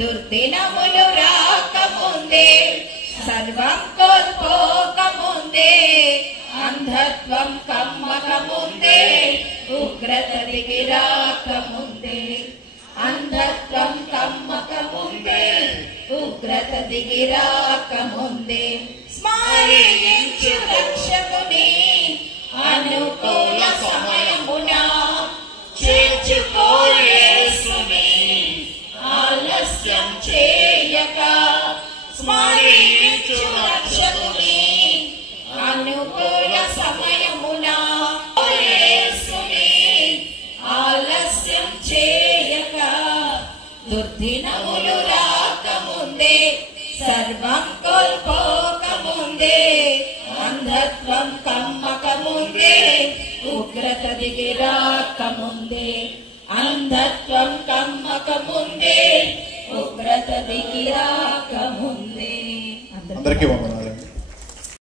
దుర్దినములు రాకముందే సర్వం కోల్పోకముందే అంధత్వం కమ్మకముందే ఉగ్రత దిగి రాకముందే అంధత్వం కమ్మకముందే ఉగ్రత దిగి రాకముందే స్మరించు రక్షకుని అనుకూల సమయమున చేర్చుకో యేసుని ఆలస్యం చేయక స్మరించు రక్షకుని అనుకూల సమయమున యేసుని ఆలస్యం చేయక దుర్దినములు రాకముందే సర్వం కోల్పోకముందే అంధత్వం కమ్మకముందే ఉగ్రత దిగి రాకముందే అంధత్వం కమ్మకముందే ఉగ్రత దిగి రాకముందే. అందరికీ వందనాలు.